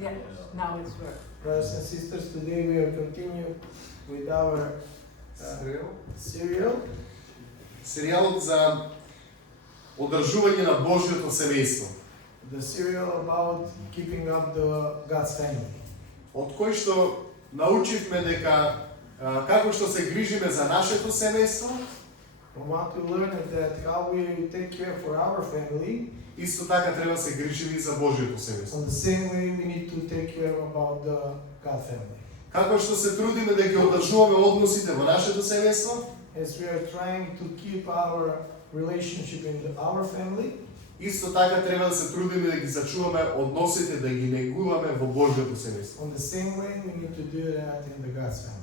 Yeah, now it's work. Brothers and sisters, today we are continuing with our serial. Серијалот за одржување на Божјото семејство. The serial about keeping up the God's family. Од кој што научивме дека како што се грижиме за нашето семејство, And what we learned is that how we take care for our family, исто така треба се грижиме и за Божјото семејство. on the same way we need to take care about the God family. Како што се трудиме да ги одржуваме односите во нашето семејство, As we are trying to keep our relationship in our family, исто така треба да се трудиме да ги зачуваме односите, да ги негуваме во Божјото семејство. on the same way we need to do that in the God's family.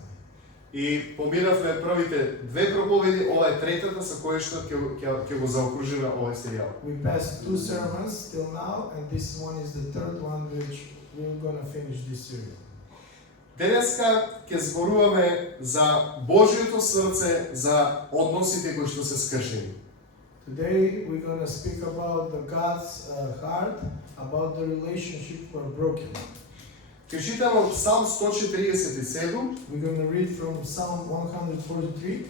И помиравме првите две проповеди, ова е третата со која што ќе го заокружиме овој серијал. We passed 2 sermons till now, and this one is the third one which we're gonna finish this serial. Денеска ќе зборуваме за Божјото срце, за односите кои што се скршени. Today we're gonna speak about the God's heart, about the relationship for broken. Ќе читаме од Псалм 147, We're gonna read from Psalm 143,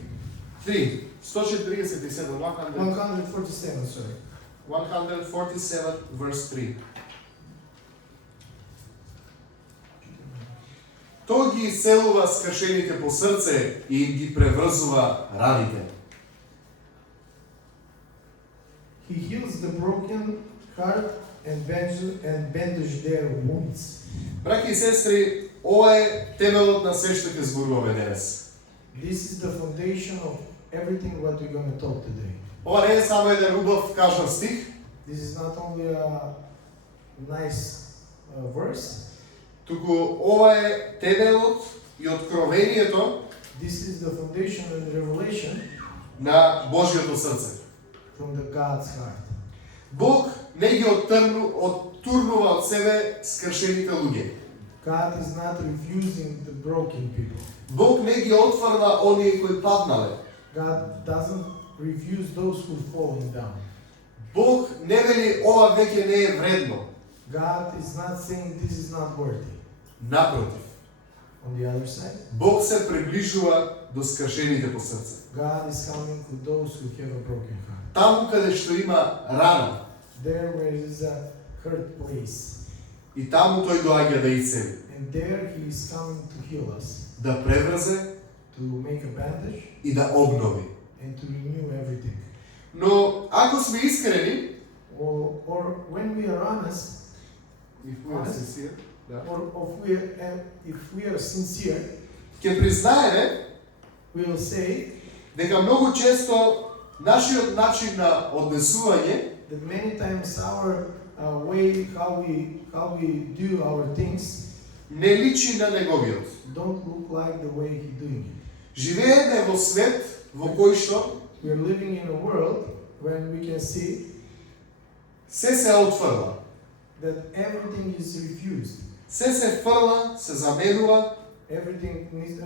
147, 147, sorry. 147 verse 3. Тој ги исцелува скршените по срце и им ги преврзува раните. He heals the broken heart and bandage their wounds. Браќи и сестри, ова е темелот на се што ќе зборуваме денес. This is the foundation of everything what we're gonna talk today. Ова не е само еден убав кажан стих, This is not only a nice verse. туку ова е темелот и откровението This is the foundation and revelation на Божјото срце. from the God's heart. Бог не ги оттурнува од себе скршените луѓе. God is not refusing the broken people. Бог не ги отврна оние кои паднале. God doesn't refuse those who falling down. Бог не вели ова веќе не е вредно. God is not saying this is not worthy. Напротив, On the other side, Бог се приближува до скршените по срце. God is coming to those who have a broken heart. Таму каде што има рана, There where is a hurt place. и таму тој доаѓа да исцели, And there he is coming to heal us, да преврзе to make a bandage и да обнови. and to renew everything. Но ако сме искрени, Or when we are honest, if we are sincere, ќе признаеме we'll say дека многу често нашиот начин на однесување that many times our way how we do our things не личи на неговиот. don't look like the way he doing it. Живееме во свет во кој што We are living in a world when we can see се отфрла, that everything is refused. се фрла, се заменува, Everything needs,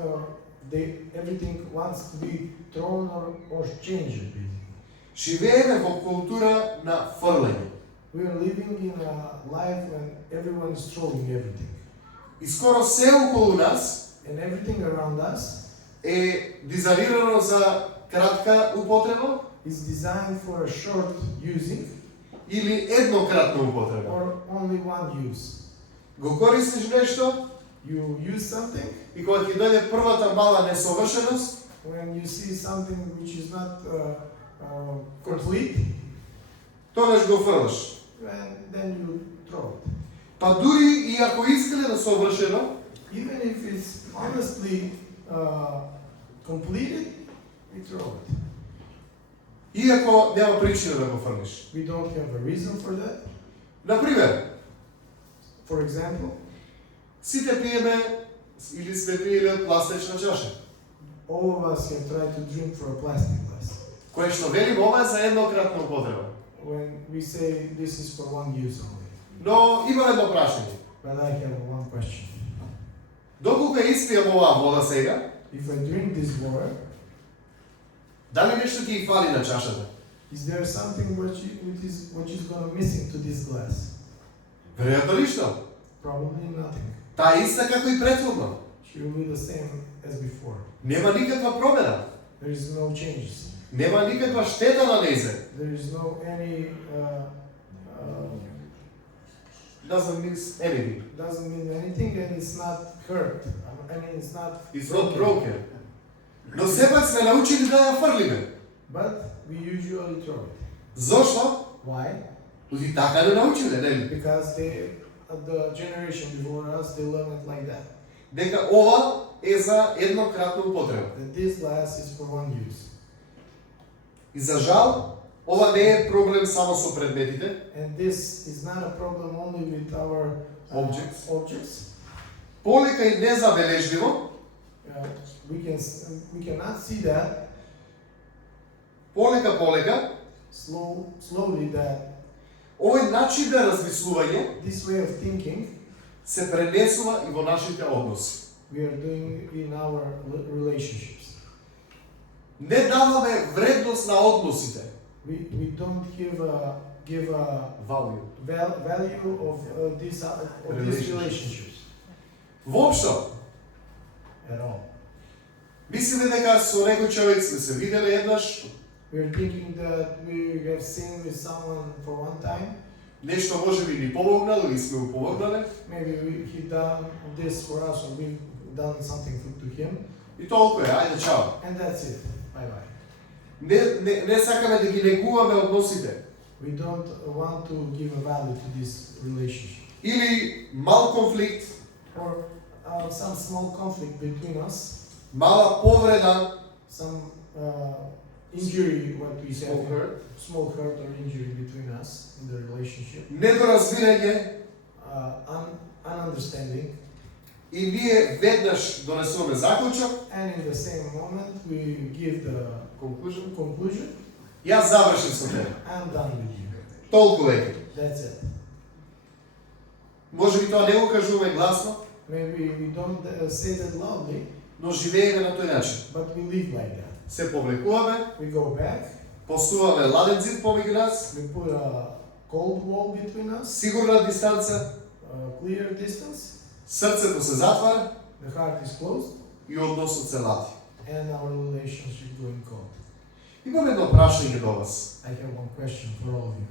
everything wants to be thrown or changed. живееме во култура на фрлање. We are living in a life when everyone is throwing everything. И скоро се околу нас And everything around us е дизајнирано за кратка употреба is designed for a short using или еднократна употреба. or only one use. Го користиш нешто You use something, и кога ќе дојде првата мала несовршеност, when you see something which is not complete, тогаш го фрлаш. and then you throw it. Па дури и ако изгледа совршено, Even if it's honestly completed, we throw it. иако нема причина да го фрлиш. We don't have a reason for that. Например, For example, сите пиеме или сме пиеле од пластична чаша. all of us have tried to drink from a plastic glass. Кое што велим ова е за еднократна употреба. When we say this is for one use only. Но има едно прашање. But I have one question. Доколку ја испијам оваа вода сега, If I drink this water, дали нешто ќе ги фали на чашата? is there something which is going missing to this glass? Веројатно ништо. Probably nothing. Таа е иста како и претходно. She will be the same as before. Нема никаква промена. There is no changes. Нема никаква штета на нејзе. There is no any Doesn't mean anything. doesn't mean anything, and it's not hurt. I mean, it's not. It's not broken. Но сепак сме научили да ја фрлиме. But we usually throw it. Зошто? Why? Луѓе така не научиле, нели? Because the generation before us, they learn it like that. Дека ова е за еднократна употреба. That this glass is for one use. И за жал, ова не е проблем само со предметите, And this is not a problem only with our objects. полека и незабележливо, We cannot see that полека, slowly that овој начин на размислување this way of thinking се пренесува и во нашите односи. we are doing in our relationships. Не даваме вредност на односите. We don't give a value of these relationships Воопшто, at all. мислиме дека со некој човек сме се виделе еднаш, We are thinking that we have seen with someone for one time. нешто можеби ни помогнал или сме му помогнале, Maybe he done this for us or we've done something to him. и толку е, ајде чао. And that's it. Bye bye. Не сакаме да ги негуваме односите. We don't want to give a value to this relationship. Или мал конфликт, Or some small conflict between us, мала повреда, some injury, what we say, Small hurt. or injury between us in the relationship, недоразбирање, ununderstanding, и ние веднаш донесуваме заклучок, and in the same moment we give the conclusion. Јас завршив со тебе. I'm done with you. Толку веќе. That's it. Може би тоа не го кажуваме гласно, Maybe we don't say that loudly, но живееме на тој начин. but we live like that. Се повлекуваме, We go back, поставуваме ладен зид помеѓу нас, we put a cold wall between us, сигурна дистанца, clear distance, срцето се затвара the heart is closed, и односот се лати. and our relationship going cold. Имам едно прашање до вас. I have one question for all of you.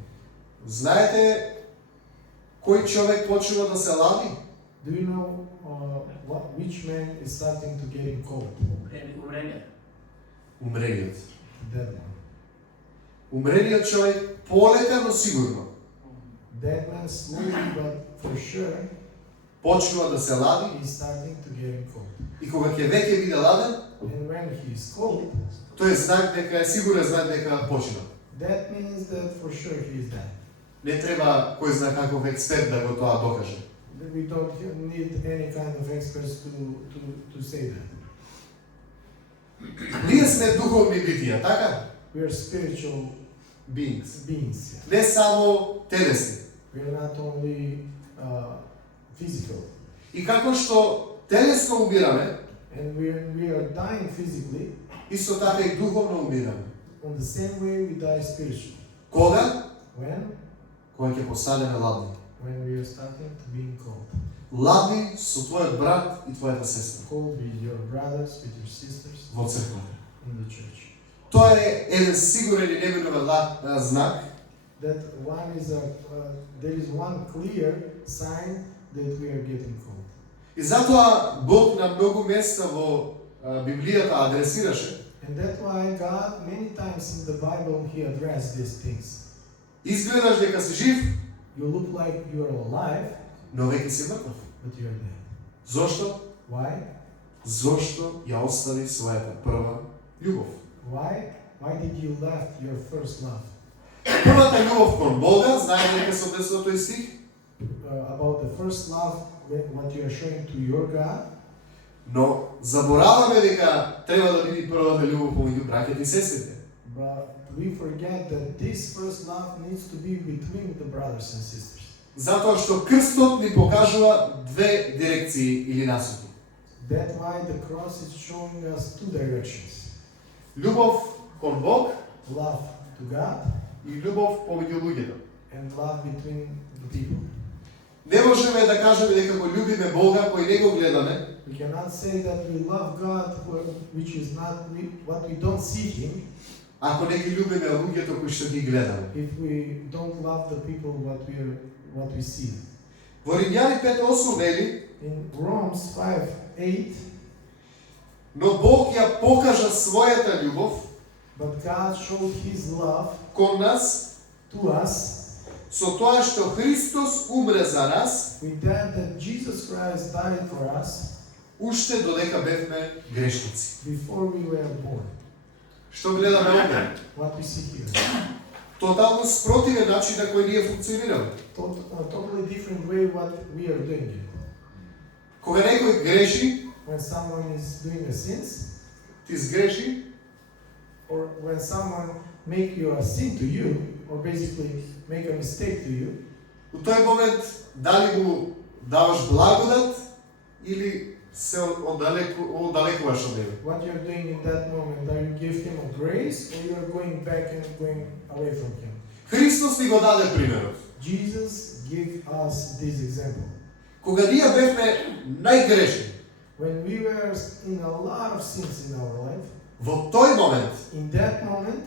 Знаете кој човек почнува да се лади? Do you know which man is starting to get cold? Умрениот. Dead man. Умрениот човек полека, но сигурно Dead man slowly but for sure почнува да се лади is starting to get cold. и кога ќе веќе биде ладен, And when he is cold, тој е знак дека е сигурен знак дека почина. that means that for sure he is dead. Не треба кој знае каков експерт да го тоа докаже. We don't need any kind of experts to say that. Ние сме духовни битија, така? We are spiritual Beings. beings. Yeah. Не само телесни. We are not only physical. И како што телесно умираме, And we are dying physically, исто така и духовно умираме. on the same way we die spiritually. Кога? When? Кога ќе постанеме ладни. When we are starting to be cold. Ладни со твојот брат и твојата сестра Cold with your brothers, with your sisters во црквата. in the church. Тоа е еден сигурен и неминуван знак That one is there is one clear sign that we are getting cold. и затоа Бог на многу места во Библијата адресираше. And that's why God many times in the Bible he addressed these things. Изгледаш дека си жив, You look like you are alive, но веќе си мртов. but you are dead. Зошто? Why? Зошто ја остави својата прва љубов. Why? Why did you left your first love? Првата љубов кон Бога, знаете дека се однесува тој стих, About the first love, what you are showing to your God, но забораваме дека треба да биде првата љубов помеѓу браќата и сестрите. but we forget that this first love needs to be between the brothers and sisters. Затоа што крстот ни покажува две дирекции или насоки. That's why the cross is showing us two directions. Љубов кон Бог Love to God и љубов помеѓу луѓето. and love between the people. Не можеме да кажеме дека го љубиме Бога кој не го гледаме, We cannot say that we love God, which is not what we don't see Him, ако не ги ljubиме луѓето кои што ги гледаме. if we don't love the people what we see. Во Римјани 5:8 вели, In Romans 5:8, но Бог ја покажа својата љубов but God showed His love кон нас to us со тоа што Христос умре за нас, with that Jesus Christ died for us уште додека бевме грешници. before we were born. Што гледаме овде? What we see here. Тотално спротивен начин на кој ние функционираме. A totally different way what we are doing it. Кога некој греши, When someone is doing a sins, ти сгреши, or when someone make you a sin to you, or basically make a mistake to you, у тој момент дали му даваш благодат или се оддалекуваш од него. what you're doing in that moment, are you give him a grace, or you are going back and going away from him? Христос ни го даде примерот. Jesus give us this example. Кога ние бевме најгрешни, When we were in a lot of sins in our life, во тој момент in that moment,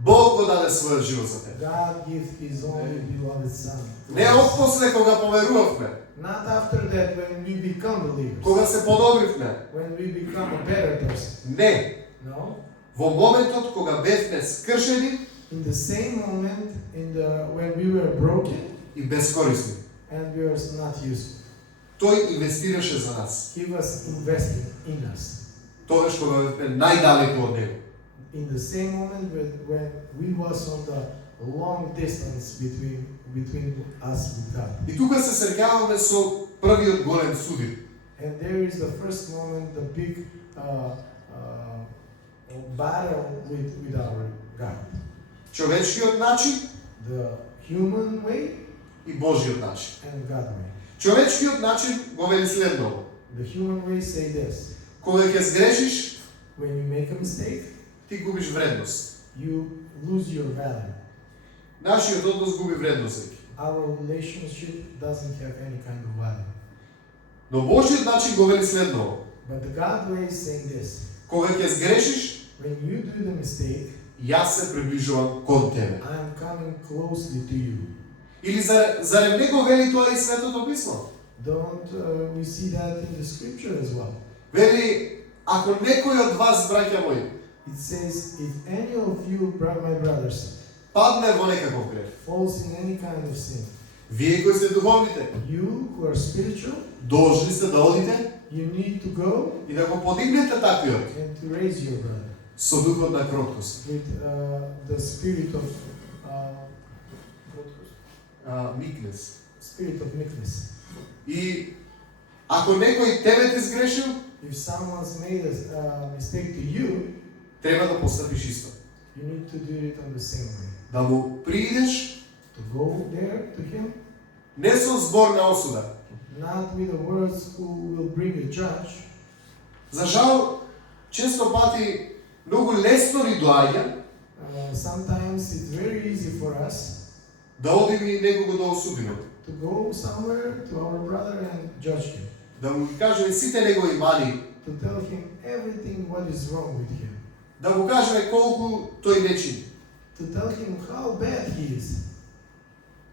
Бог го даде својот живот за тебе. God give His only beloved Son. to Не us. отпосле кога поверувавме, Not after that when we become believers, кога се подобривме. when we become a better person. Не, No. во моментот кога бевме скршени In the same moment, when we were broken и безкорисни. and we were not useful, Тој инвестираше за нас. He was investing in us. Тогаш кога бевме најдалеку од него. In the same moment when we was on the long distance between us with God. И тука се среќаваме со првиот голем судир. And there is the first moment, the big battle with our God. Човечкиот начин The human way и Божиот начин. and God way. Човечкиот начин го вели следново. The human way say this: Кога ќе сгрешиш, when you make a mistake, ти губиш вредност. you lose your value. Нашиот однос губи вредност. Our relationship doesn't have any kind of value. Но Божиот начин го вели следново. But the God way is saying this: Кога ќе сгрешиш, when you do the mistake, јас се приближувам кон тебе. I am coming closely to you. Или зарем не го вели тоа и Светото Писмо? Don't we see that in the scripture as well? Вели, ако некој од вас, браќа мои, It says, if any of you, my brothers, падне во некаков греф, falls in any kind of sin, вие кои сте духовните, you who are spiritual, должни сте да одите you need to go и да го подигнете таквиот and to raise your brother со духот на кроткост. with the spirit of Микнес. meekness. И ако некој тебе те сгрешил, If someone's made a mistake to you, треба да постапиш исто. you need to do it on the same way. Да му приидеш To go there to him, не со збор на осуда. not with the words who will bring a judge. За жал, често пати многу лесно ни доаѓа Sometimes it's very easy for us да одиме и некого да осудиме. to go somewhere to our brother and judge him, Да му кажеме сите негови мани, to tell him everything what is wrong with him, да му кажеме колку тој не чини. to tell him how bad he is.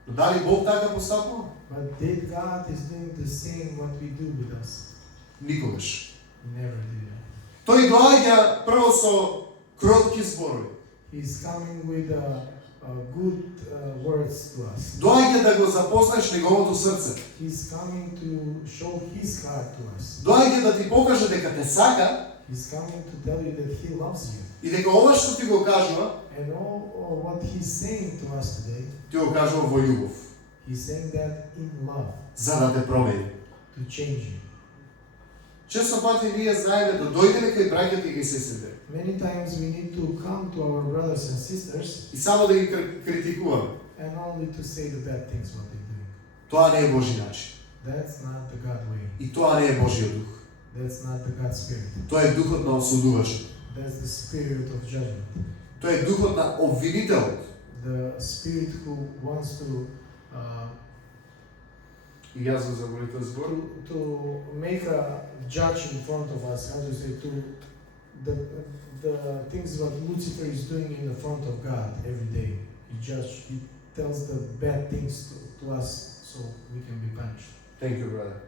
Но дали Бог така постапува? But did God is doing the same what we do with us? Никогаш. Never did. Тој доаѓа прво со кротки зборови. He's coming with good words to us. Доаѓа да го запознаеш неговото срце. He's coming to show his heart to us. Доаѓа да ти покаже дека те сака He's coming to tell you that he loves you. и дека ова што ти го кажува, And all what he's saying to us today, ти го кажува во љубов, he's saying that in love, за да те промени. to change you. Често пати ние знаеме да дојдеме кај браќата и кај сестрите Many times we need to come to our brothers and sisters и само да ги критикуваме. and only to say the bad things what they're doing. Тоа не е Божи начин. That's not the God way. И тоа не е Божиот дух. That's not the God spirit. Тоа е духот на осудувачот. That's the spirit of judgment. Тоа е духот на обвинителот. The spirit who wants to И јас го заборив тој збор. to make a judge in front of us, how to say, to the things what Lucifer is doing in the front of God every day. He tells the bad things to us so we can be punished. Thank you, brother.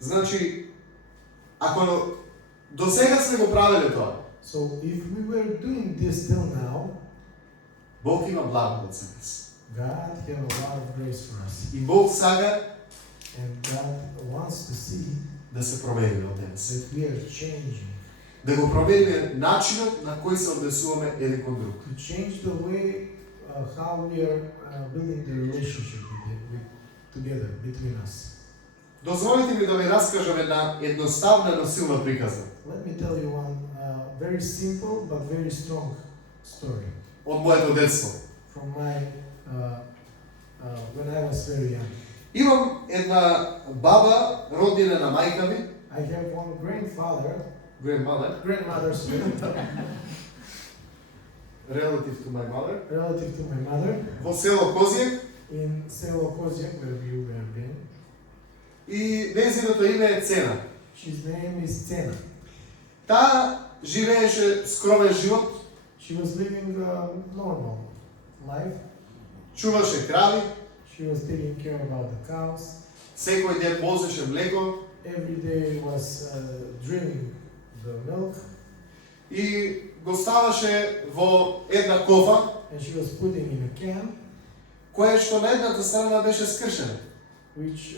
Значи, ако до сега сме го правеле тоа, So if we were doing this till now, Бог има благодат за нас. God have a lot of grace for us. И Бог сага And God wants to see да се промени од денес. that we are changing. Да го промениме начинот на кој се однесуваме еден кон друг. To change the way how we are building the relationship together between us. Дозволите ми да ви раскажам една едноставна, но силна приказна. Let me tell you one very simple but very strong story Од моето детство. from my when I was very young. Имам една баба, роднина на мајка ми, I have one grandmother, sorry, relative to my mother, relative to my mother во село Козијак, in Selo Kozjak, where you were been. и нејзиното име е Цена. His name is Cena. Таа живееше скромен живот, She was living a normal life. чуваше крави, She was taking care about the cows. секој ден возеше млеко Every day was drilling the milk, и го ставаше во една кофа, and she was putting in a can, која што на едната страна беше скршена. which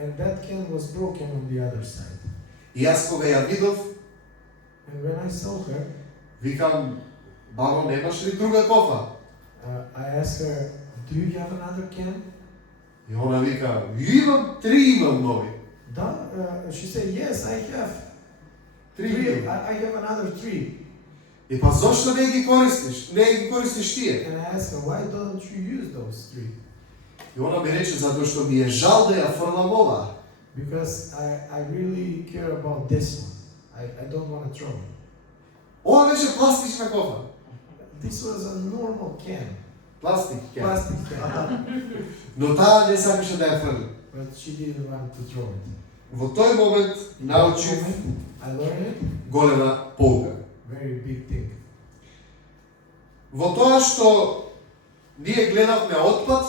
and that can was broken on the other side. И јас кога ја видов, And when I saw her, викам, бабо, немаш ли друга кофа? I asked her, "Do you have another can?" И она вика, имам нови. She said, "Yes, I have Три three. имам. I have another 3." И па зошто не ги користиш? Не ги користиш тие? And I asked her, "Why don't you use those 3?" И она ми рече, затоа што ми е жал да ја фрлам оваа. Because I really care about this one. I don't want to throw it. Ова беше пластична кофа. This was a normal can, Пластик ке. plastic can, Но таа не сакаше да ја фрли. but she didn't want to throw it. Во тој момент научив I learned it, голема pouка. very big thing. Во тоа што ние гледавме отпад,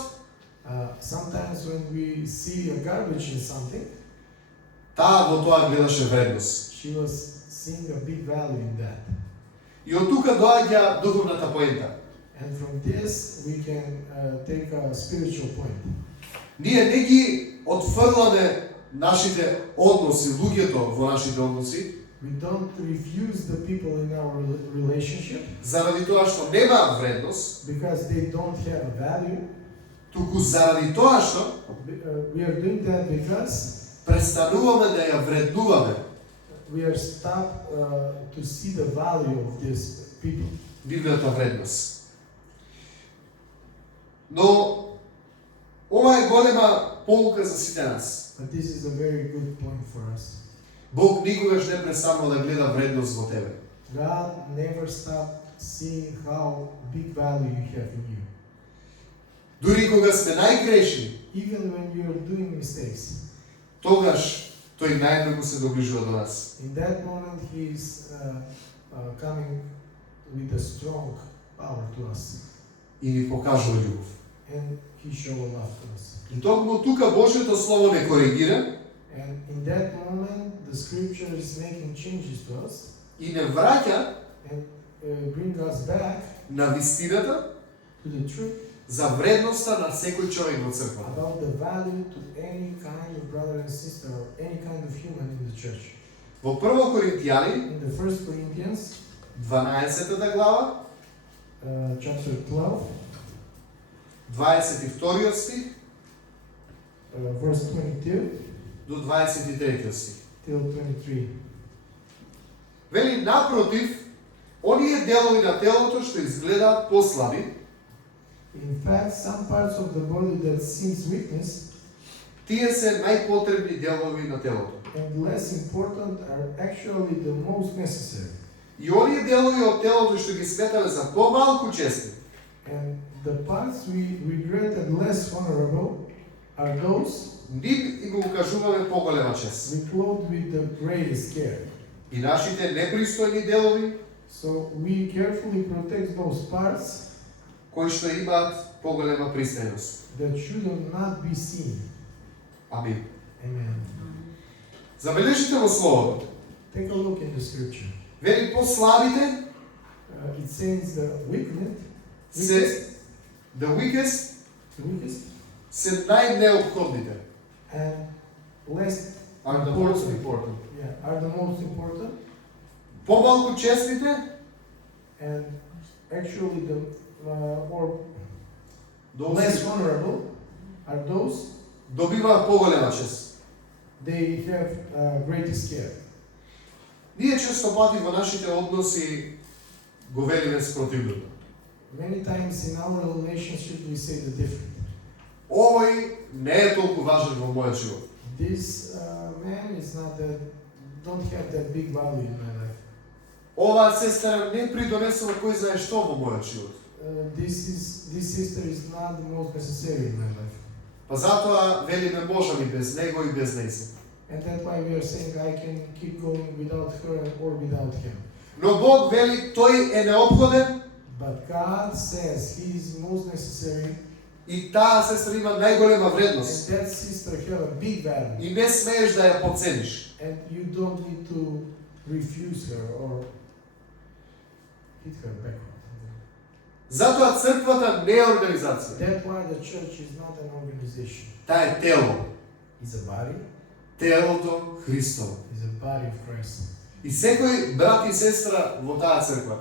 Sometimes when we see a garbage in something, таа во тоа гледаше вредност. she was seeing a big value in that. И од тука доаѓа духовната поента. And from this, we can take a spiritual point. Ние не ги отфрламе нашите односи, луѓето во нашите односи, We don't refuse the people in our relationship заради тоа што нема вредност, because they don't have a value. туку заради тоа што We are doing that because престануваме да ја вреднуваме we are stopped to see the value of these people. нивната вредност. Но ова е голема поука за сите нас. But this is a very good point for us. Бог никогаш не престанува да гледа вредност во тебе. God never stopped seeing how big value you have in you. Дури кога сме најгрешни, Even when you are doing mistakes, тогаш тој најмногу се доближува до нас. in that moment He is coming with a strong power to us, И ни покажува љубов. and He show a love to us. И токму тука Божјото слово не коригира And in that moment, the Scripture is making changes to us и не враќа and bring us back на вистината to the truth за вредноста на секој човек во црквата. about the value to any kind of brother and sister or any kind of human in the church. Во 1 Коринтијани, In the 1 Corinthians 12 глава, chapter 12, 22 стих verse 22 до 23 стих. till 23. Вели, напротив, оние делови на телото што изгледаат послаби, In fact, some parts of the body that seems weakness тие се најпотребни делови на телото. and less important are actually the most necessary. И оние делови од телото што ги сметаме за помалку честни, And the parts we regretted less honorable are those нив и го укажуваме поголема чест. We clothe with the greatest care. И нашите непристојни делови, So we carefully protect those parts кои што имаат поголема пристајност. that should not be seen. Амин. Amen. Забележите во Словото. Take a look in the scripture. Вели послабите It says the weakness, се the weakest се најнеопходните. and less Are the most important. yeah, are the most important, Помалку честните and actually the or those less honorable are those добиваат поголема чест. they have greatest care. Ние често пати во нашите односи го велиме спротивното. Many times in our relationship we say the different. Овој не е толку важен во мојот живот. This man is not that, don't have that big value in my life. Оваа сестра не придонесува кој знае што во мојот живот. This sister is not the most necessary in my life. Па затоа велиме можам и без него и без нејзе. And that's why we are saying I can keep going without her or without him. Но Бог вели тој е неопходен But God says he is most necessary, и таа сестра има најголема and вредност. that sister have a big value. И не смееш да ја потцениш. And you don't need to refuse her or hit her back. Затоа црквата не е организација. That's why the church is not an organization. Таа е тело. It's a body. Телото Христово. It's a body of Christ. И секој брат и сестра во таа црква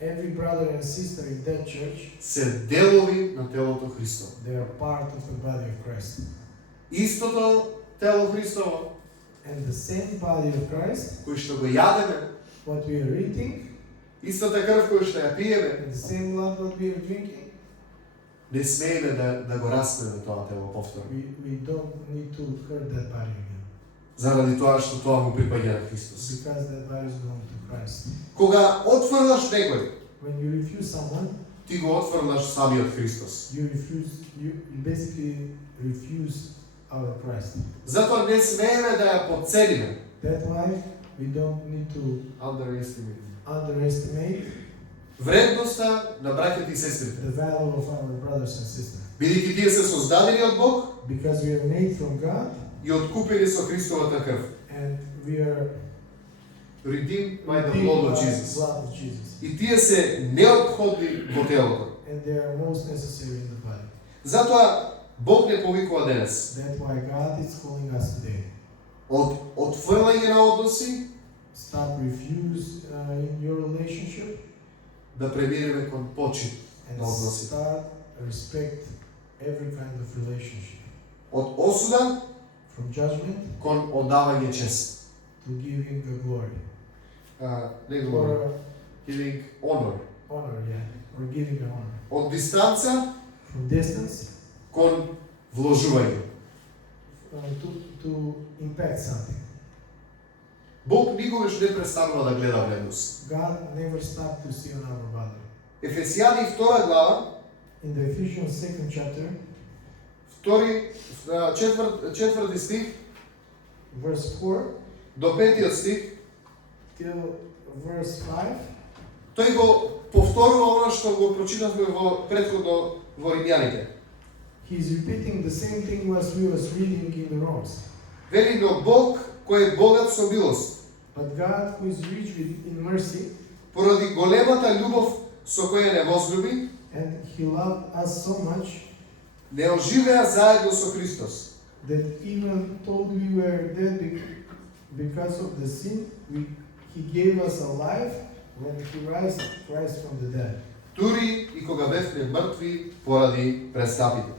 Every brother and sister in that church, се делови на телото Христово. they are part of the body of Christ. Истото тело Христово, And the same body of Christ, кој што го јадеме, what we are eating, истата крв која што ја пиеме, and the same blood what we are drinking, не смееме да го распнеме тоа тело повторно. we don't need to hurt that body again. Заради тоа што тоа му припаѓа на Христос. Because that body is belong to Christ. Кога отфрлаш некој, When you refuse someone, ти го отфрлаш самиот Христос. you basically refuse our Christ. Затоа не смееме да ја потцениме. That's why we don't need to underestimate вредноста на браќата и сестрите. the value of our brothers and sisters. Бидејќи тие се создадени од Бог Because we are made from God и откупени со Христовата крв. and we are Redeemed by the redeemed blood by of the Jesus. blood of Jesus. И тие се неопходни во телото. And they are most necessary in the body. Затоа Бог не повикува денес That's why God is calling us today. од отфрлање на односи Stop refuse in your relationship да премиреме кон почит and на односи. start respect every kind of relationship. Од осуда From judgment кон одавање чест. to giving the glory. Не говори. Or Giving honor. honor, yeah. Or giving the honor. Од дистанца From distance кон вложување. to impact something. Бог никогаш не престанува да гледа вредност. God never stopped to see on our body. Ефесијани 2 глава, In the Ephesians 2nd chapter, четврти стих verse 4 до 5 стих, till verse 5, тој го повторува она што го прочитавме во претходно во Римјаните. he's repeating the same thing as we was reading in the Romans. Вели, но Бог кој е богат со милост, But God, who is rich in mercy, поради големата љубов со која не возлюби, and He loved us so much не оживеа заедно со Христос. that even though we were dead because of the sin, He gave us a life when He raised Christ from the dead. Дури и кога бевме мртви поради престапите.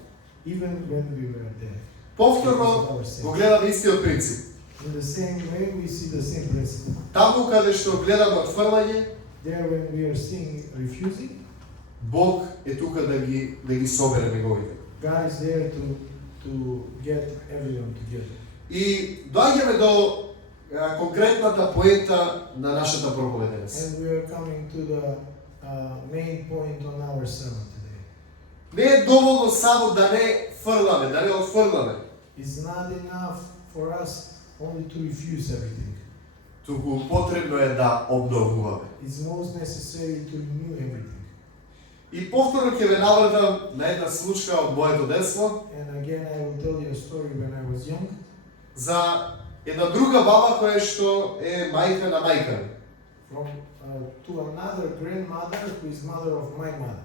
Even when we were dead. Повторно Because of our sins. го гледаме истиот принцип. In the same way, we see the same principle. Таму каде што гледаме отфрлање, There, when we are seeing refusing, Бог е тука да ги собере неговите. God is there to get everyone together. И доаѓаме до конкретната поента на нашата проповед денес. And we are coming to the main point on our sermon today. Не е доволно само да не фрламе, да не отфрламе. It's not enough for us only to refuse everything. туку потребно е да обновуваме. It's most necessary to renew everything. И повторно ќе ве навратам на една случка од моето детство And again, I will tell you a story when I was young. за една друга баба која што е мајка на мајка ми. From to another grandmother who is mother of my mother.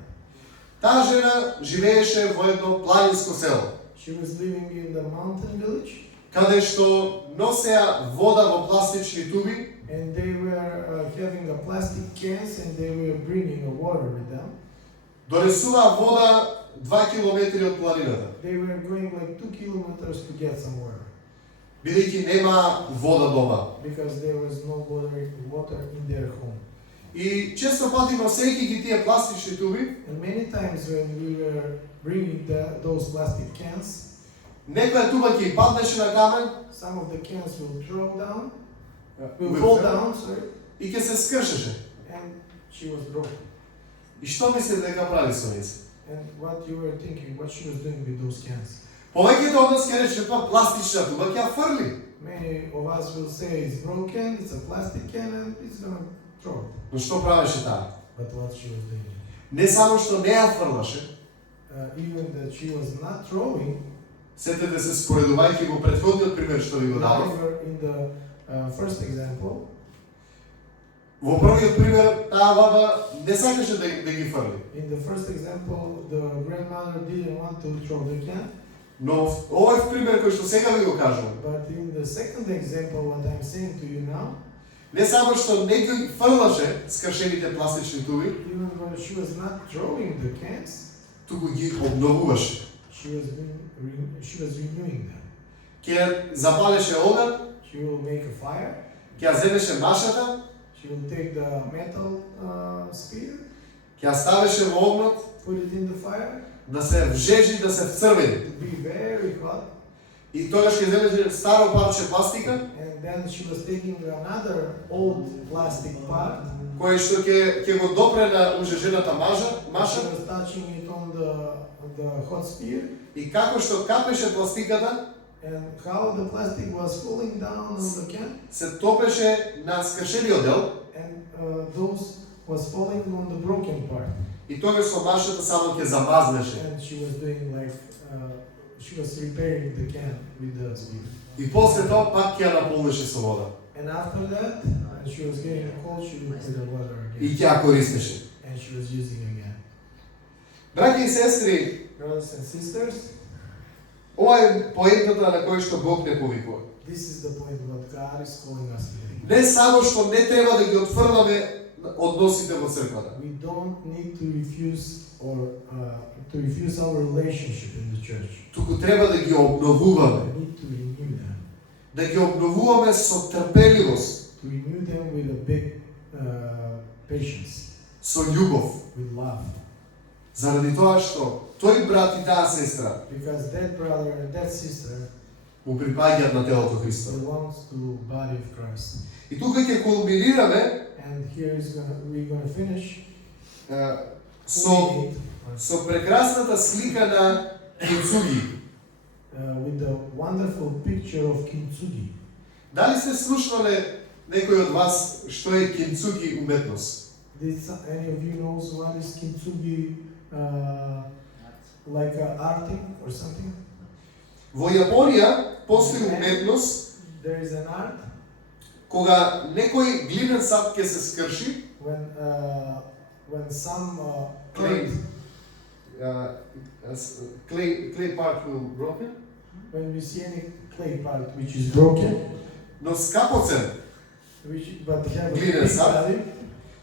Таа жена живееше во едно планинско село, She was living in the mountain village, каде што носеа вода во пластични туби, and they were having a plastic cans, and they were bringing a water with them. донесуваа вода 2 километри од планината, They were going like 2 kilometers to get some water бидејќи нема вода дома. because there was no water in their home. И често пати носејќи ги тие пластични туби, And many times when we were bringing those plastic cans, некоја туба ќе и паднеше на камен some of the cans will fall down, sorry, и ќе се скршеше. and she was broken. И што мислите дека прави со нив? And what you were thinking, what she was doing with those cans? Повеќето од нас ќе рече па пластична туба ќе ја фрли. Many of us will say it's broken, it's a plastic can, and it's gonna throw it. Но што правеше таа? But what she was doing, Не само што не ја фрлаше, even that she was not throwing, сетете се споредувајќи во претходниот пример што ви го дадов. however, in the first example, Во првиот пример таа баба не сакаше да ги фрли. in the first example, the grandmother didn't want to throw the can, Но овој пример кој што сега ви го кажувам, but in the second example, what I'm saying to you now, не само што не ги фрлаше скршените пластични туби, even when she was not throwing the cans, туку ги обновуваше. she was renewing them. Ќе запалеше оган, She will make a fire. ќе ја земеше машата, She will take the metal spear, ќе ја ставеше во огнот, put it in the fire, да се вжежи, да се вцрвени. to be very hot, И тогаш ќе земеше старо парче пластика, and then she was taking another old plastic part. кој што ќе го допре на ужежената She маша, was touching it on the hot spear, и како што капеше пластиката, and how the plastic was falling down on the can, се topеше на скршениот дел, and those was falling on the broken part. и тогаш со машата само ќе замазнеше. And she was doing like she was repairing the can with the spear. И после тоа пак ќе ја наполнеше со вода. And after that, she was getting cold. She would put the water И again, ќе ја користеше. and she was using again. Браќи и сестри, Brothers and sisters, ова е поентата на кој што Бог не повикува. this is the point what God is calling us today. Не само што не треба да ги отфрламе односите во црквата, We don't need to refuse our relationship in the church. туку треба да ги обновуваме. We need to renew them. Да ги обновуваме со трпеливост, To renew them with a big patience, со ľubов. with love. Заради тоа што тој брат и таа сестра Because that brother and that sister му припаѓаат на телото Христо. belongs to body of Christ. И тука ќе кулминираме And here we're gonna finish со прекрасната слика на Кинцуги. with the wonderful picture of Kintsugi. Дали сте слушнале некој од вас што е Кинцуги уметност? Did any of you knows what is Kintsugi, like arting or something? Во Јапонија постои уметност There is an art кога некој глинен сад ќе се скрши, when some clay part will broken, when we see any clay part which is broken, но скапоцен, but have a Glinen big sap. value,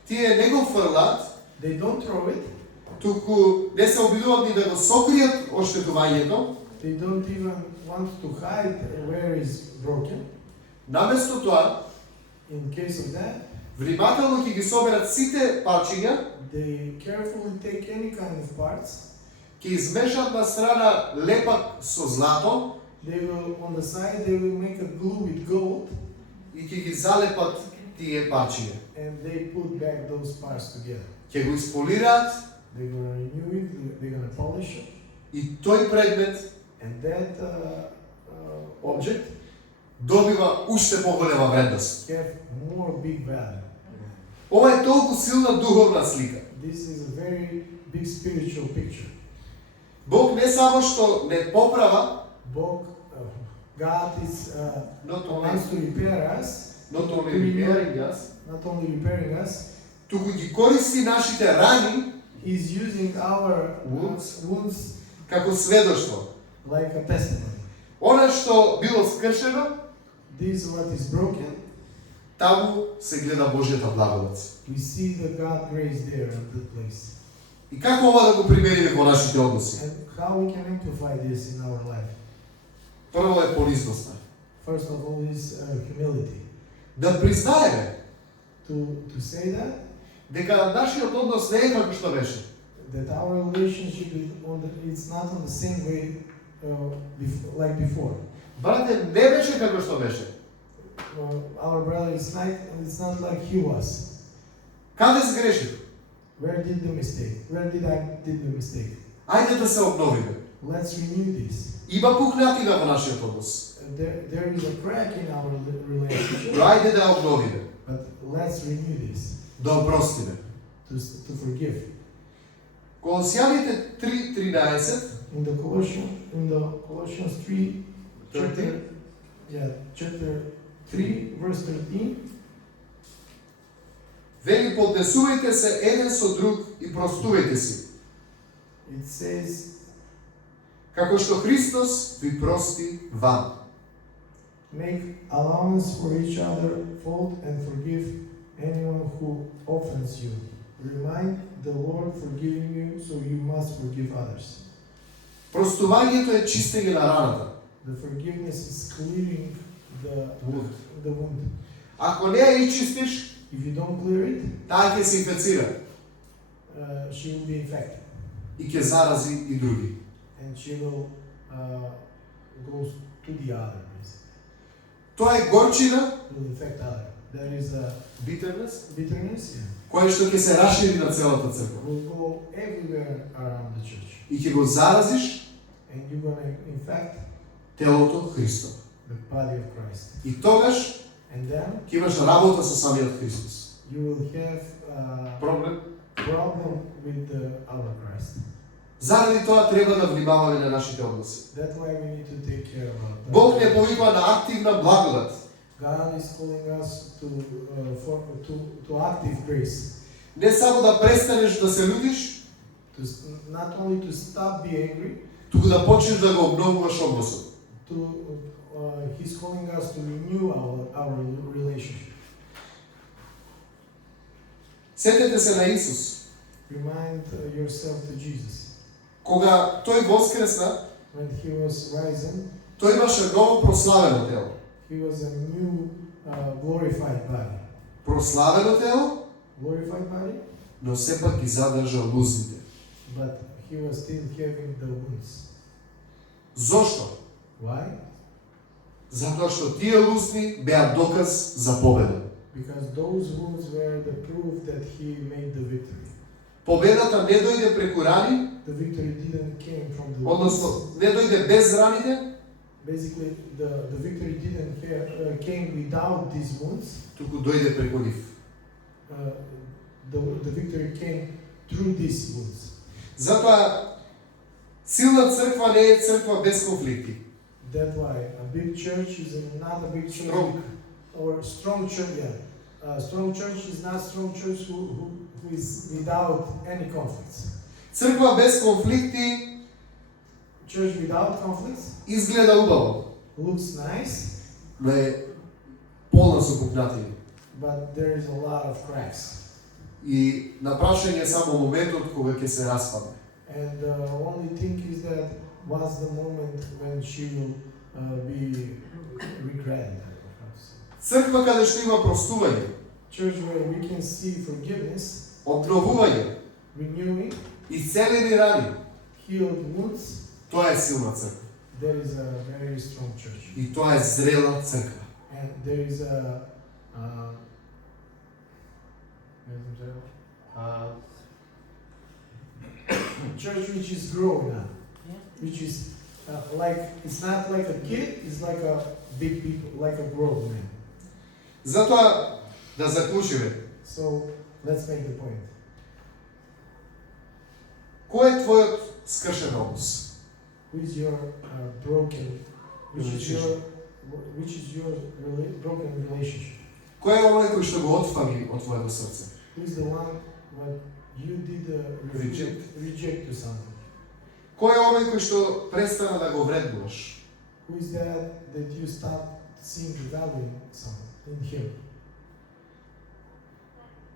тие не го фрлат, they don't throw it. туку не се обидуваат ни да го сокријат оштетувањето, They don't even want to hide where is broken. наместо тоа, In case of that, внимателно ќе ги соберат сите парчиња, they carefully take any kind of parts. ќе измешат на страна лепак со злато They will, on the side, they will make a glue with gold, и ќе ги залепат тие парчиња. and they put back those parts together. Ќе го исполираат They're gonna renew it, they're gonna polish it, и тој предмет and that object добива уште поголема вредност. have more big value. Ова е толку силна духовна слика. This is a very big spiritual picture. Бог не само што не поправа, God is not wants to repair us, not only repairing us, not only repairing us, туку ги користи нашите рани He's using our wounds како сведоштво. like a testimony. Она што било скршено, This what is broken, таму се гледа Божјата благодат. we see the God grace there in that place. И како ова да го примениме во нашите односи? And how we can amplify this in our life? Прво е понизноста. First of all is humility. Да признаеме To say that дека нашиот однос не е како што беше. that our relationship is it's not on the same way like before. Брате, не беше како што беше. Our brother is like it's not like he was. Каде сгрешив? Where did the mistake? Where did I did the mistake? Ајде да се обновиме. Let's renew this. Има пукнатина во нашиот однос. There is a crack in our relationship. Ајде да ја обновиме. But let's renew this. Да опростиме. To forgive. Колосјаните 3:13 In the Colossians 3 chapter 3 verse 13 вели поднесувајте се еден со друг и простувајте си, it says како што Христос ви прости вам. make allowance for each other fault and forgive anyone who offends you. Remind the Lord forgiving you, so you must forgive others. Простувањето е чистење на раната. The forgiveness is clearing the wound. Ако не ја ичистиш, If you don't clear it, таа ќе се инфецира she will be infected и ќе зарази и други. and she will go to the other. Тоа е горчина, Will infect other. There is a bitterness, која што ќе се рашири на целата црква. will go everywhere around the church, И ќе го заразиш and you're gonna infect телото Христов. the body of Christ. И тогаш And then ќе имаш работа со самиот Христос. you will have a Проблем. problem with our Christ. Заради тоа треба да внимаваме на нашите односи. That's why we need to take care about that. Бог не повикува на активна благодат. God is calling us to active grace. Не само да престанеш да се лутиш, Not only to stop being angry, туку да почнеш да го обновуваш односот. He's calling us to renew our relationship. Сетете се на Исус. Remind yourself to Jesus. Кога тој воскресна, When he was risen, тој имаше ново прославено тело. he was a new glorified body. Прославено тело, Glorified body, но сепак ги задржа лузните. but he was still having the wounds. Зошто? Why? Затоа што тие лузни беа доказ за победа. Because those wounds were the proof that he made the victory. Победата не дојде преку рани, The victory didn't came from the односно wounds. не дојде без раните, Basically, the victory didn't came without these wounds. туку дојде преку нив. The victory came through these wounds. Затоа силна црква не е црква без конфликти. That's why a big church is not a big church. Strong. Or strong church, A strong church is not strong church who is without any conflicts. Црква без конфликти Church without conflicts изгледа убаво, looks nice, но е полна со пукнатини. but there is a lot of cracks. И на прашање е само моментот кога ќе се распадне. And the only thing is that what's the moment when she will be regretted. Црква каде што има простување, Church where we can see forgiveness, обновување, renewing, исцелени рани, healed wounds, тоа е силна црква. there is a very strong church. И тоа е зрела црква. And there is a church which is growing up, which is like it's not like a kid, it's like a big people, like a grown man. Затоа да заклучиме. So let's make the point. Кој е твојот скршен однос? Who is your broken? Which is your broken relationship? Кој е оној кој што го отфали од твоето срце? Who is the one when you did reject to something? Кој е оној кој што престана да го вреднуваш? Who is that you stop seeing the value in him?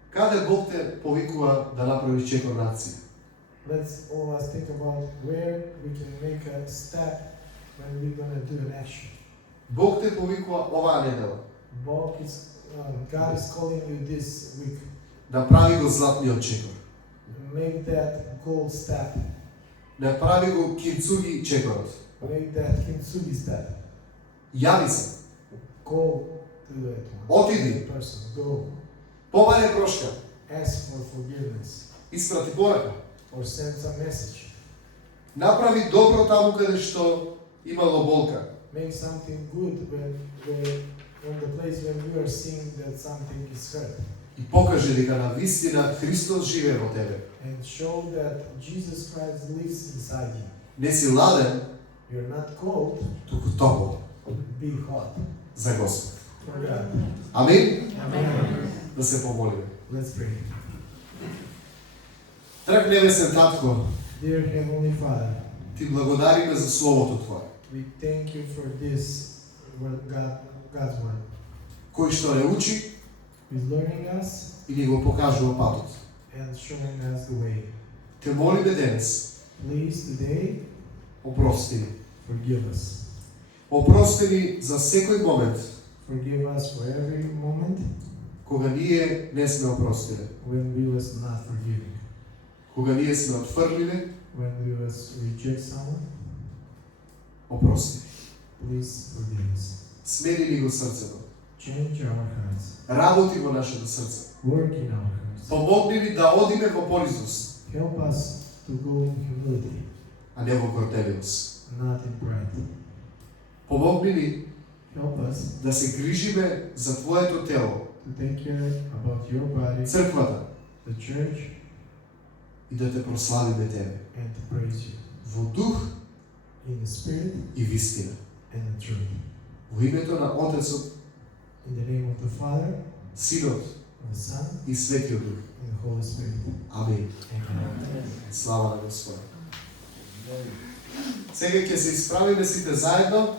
Каде Бог те повикува да направиш чекор акција? Let's all of us think about where we can make a step when we're going to do an action. Бог те повикува оваа недела God is calling you this week. да прави го златниот чекор. Make that gold step. Да прави го кинцуги чекорот. Make that kintsugi step. Јави се. Go to that one. Отиди. Person. Go. Побаре прошка. Ask for forgiveness. Испрати порака. Or send some message. Направи добро таму каде што имало болка. Make something good when the place when you are seeing that something is hurt. И покажи дека на вистина Христос живее во тебе. And show that Jesus Christ lives inside you. Не си ладен, You're not cold, туку топол be hot. за Господ. For God. Амин. Amen. Да се помолиме. Let's pray. Драг небесен Татко, Dear Heavenly Father, ти благодариме за Словото Твое, we thank you for this God's word. кој што не учи He's learning us и ни го покажува патот. and showing us the way. Те молиме денес, Please today опрости ни. forgive us. Опрости ни за секој момент Forgive us for every moment кога ние не сме опростиле, when we was not forgiving, кога ние сме отфрлиле, when we was reject someone. опрости. Please forgive us. Смени ни го срцето. Change our hearts. Работи во нашето срце. Work in our hearts. Помогни ни да одиме во понизност, Help us to go in humility, а не во горделивост. not in pride. Помогни ни Help us да се грижиме за Твоето тело, to take care about your body, црквата, the church, и да те прославиме Тебе and to praise you во дух in the spirit и вистина. and the truth. Во името на Отецот, In the name of the Father, Синот of the Son, и Светиот Дух. and the Holy Spirit. Амин. Amen. Слава на Господа. Сега ќе се исправиме сите заедно.